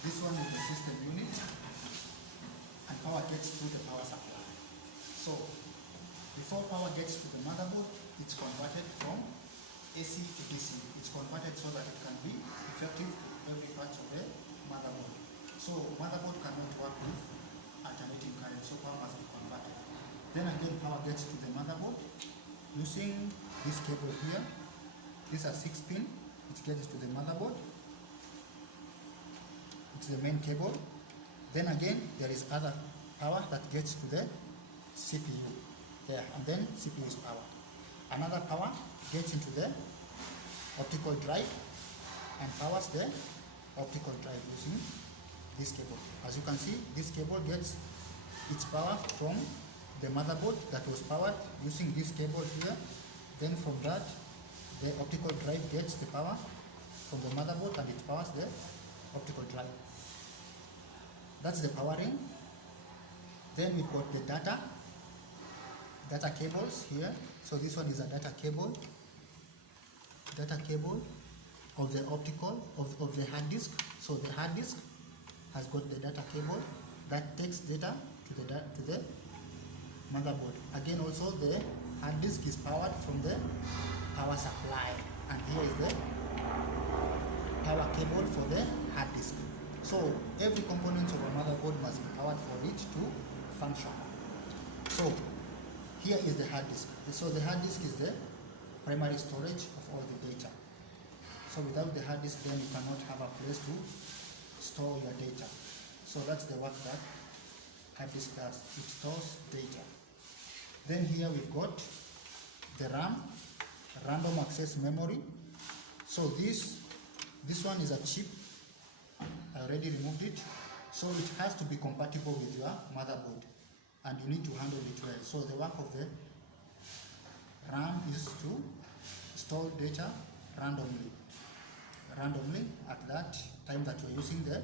This one is the system unit, and power gets through the power supply. So before power gets to the motherboard, it's converted from AC to DC. It's converted so that it can be effective to every part of the motherboard. So motherboard cannot work with alternating current, so power must be converted. Then again, power gets to the motherboard using this cable here. These are 6 pin. It gets to the motherboard. It's the main cable. Then again, there is other power that gets to the CPU there, and then CPU is powered. Another power gets into the optical drive and powers the optical drive using this cable. As you can see, this cable gets its power from the motherboard that was powered using this cable here. Then from that, the optical drive gets the power from the motherboard and it powers the optical drive. That's the powering. Then we've got the data cables here. So this one is a data cable of the optical of the hard disk. So the hard disk has got the data cable that takes data to the motherboard. Again, also the hard disk is powered from the power supply, and here is the power cable for the hard disk. So every component of a motherboard must be powered for it to function. So here is the hard disk. So the hard disk is the primary storage of all the data. So without the hard disk, then you cannot have a place to store your data. So that's the work that hard disk does. It stores data. Then here we've got the RAM, random access memory. So this one is a chip. I already removed it. So it has to be compatible with your motherboard, and you need to handle it well. So the work of the RAM is to store data randomly at that time that you're using the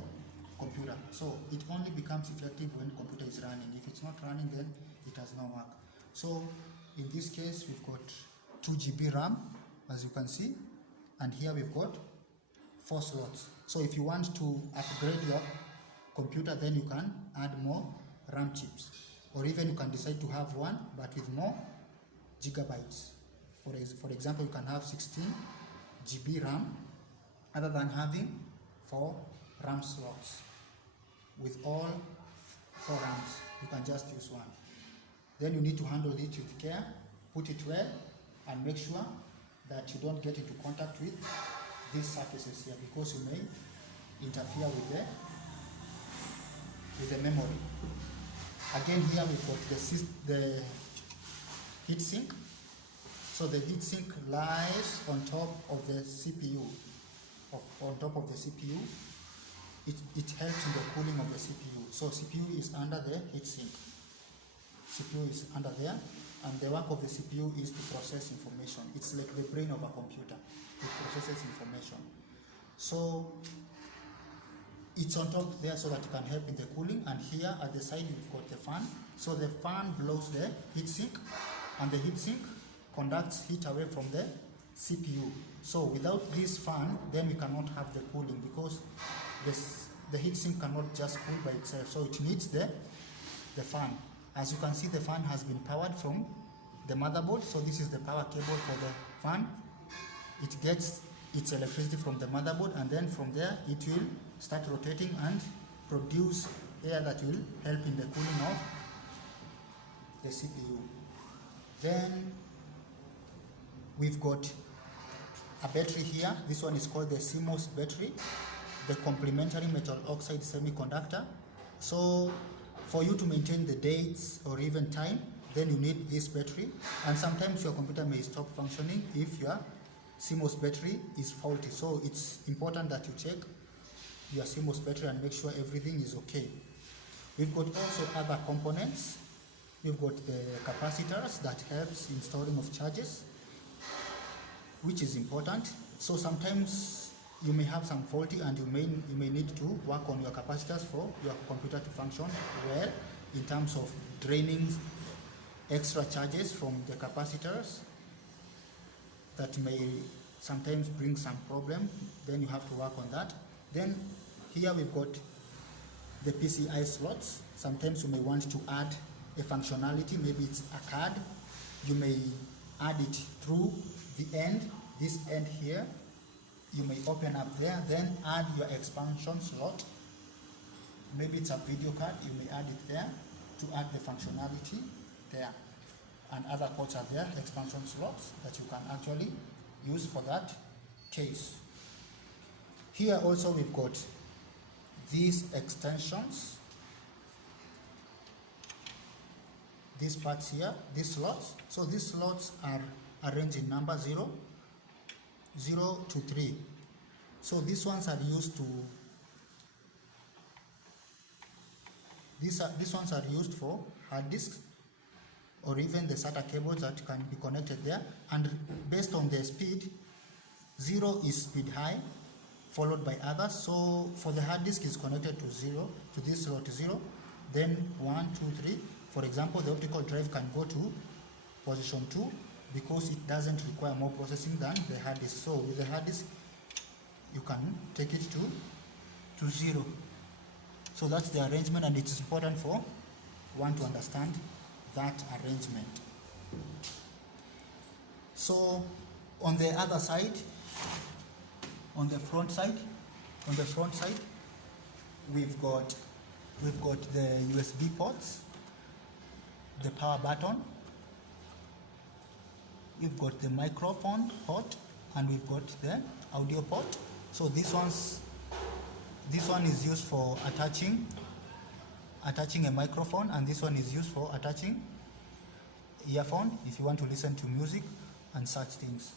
computer. So it only becomes effective when the computer is running. If it's not running, then it does not work. So in this case, we've got 2 GB RAM, as you can see, and here we've got 4 slots. So if you want to upgrade your computer, then you can add more RAM chips, or even you can decide to have one but with more gigabytes. For example, you can have 16 GB RAM other than having 4 RAM slots. With all 4 RAMs, you can just use one. Then you need to handle it with care, put it well, and make sure that you don't get into contact with these surfaces here, because you may interfere with the memory. Again, here we've got the heat sink. So the heat sink lies on top of the CPU. It helps in the cooling of the CPU. So CPU is under the heat sink. CPU is under there, and the work of the CPU is to process information. It's like the brain of a computer. It processes information. So it's on top there so that it can help in the cooling, and here at the side we've got the fan. So the fan blows the heatsink, and the heatsink conducts heat away from the CPU. So without this fan, then we cannot have the cooling, because the heatsink cannot just cool by itself. So it needs the fan. As you can see, the fan has been powered from the motherboard. So this is the power cable for the fan. It gets its electricity from the motherboard, and then from there it will start rotating and produce air that will help in the cooling of the CPU. Then we've got a battery here. This one is called the CMOS battery, the complementary metal oxide semiconductor. So for you to maintain the dates or even time, then you need this battery, and sometimes your computer may stop functioning if your CMOS battery is faulty. So it's important that you check your CMOS battery and make sure everything is okay. We've got also other components. We've got the capacitors that helps in storing of charges, which is important. So sometimes you may have some faulty, and you may need to work on your capacitors for your computer to function well, in terms of draining extra charges from the capacitors that may sometimes bring some problem. Then you have to work on that. Then Here we've got the PCI slots. Sometimes you may want to add a functionality, maybe it's a card. You may add it through the end, this end here. You may open up there, then add your expansion slot. Maybe it's a video card, you may add it there to add the functionality there. And other ports are there, expansion slots that you can actually use for that case. Here also we've got these extensions, these parts here, these slots. So these slots are arranged in number 0 to 3. So these ones are used to, these ones are used for hard disks or even the SATA cables that can be connected there. And based on the speed, 0 is speed high, followed by others. So for the hard disk is connected to 0, to this slot 0, then 1, 2, 3. For example, the optical drive can go to position 2 because it doesn't require more processing than the hard disk. So with the hard disk, you can take it to 0. So that's the arrangement, and it's important for one to understand that arrangement. So on the other side, on the front side, we've got the USB ports, the power button, we've got the microphone port, and we've got the audio port. So this one is used for attaching a microphone, and this one is used for attaching earphone if you want to listen to music and such things.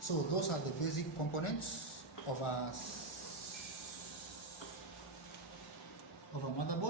So those are the basic components of a motherboard.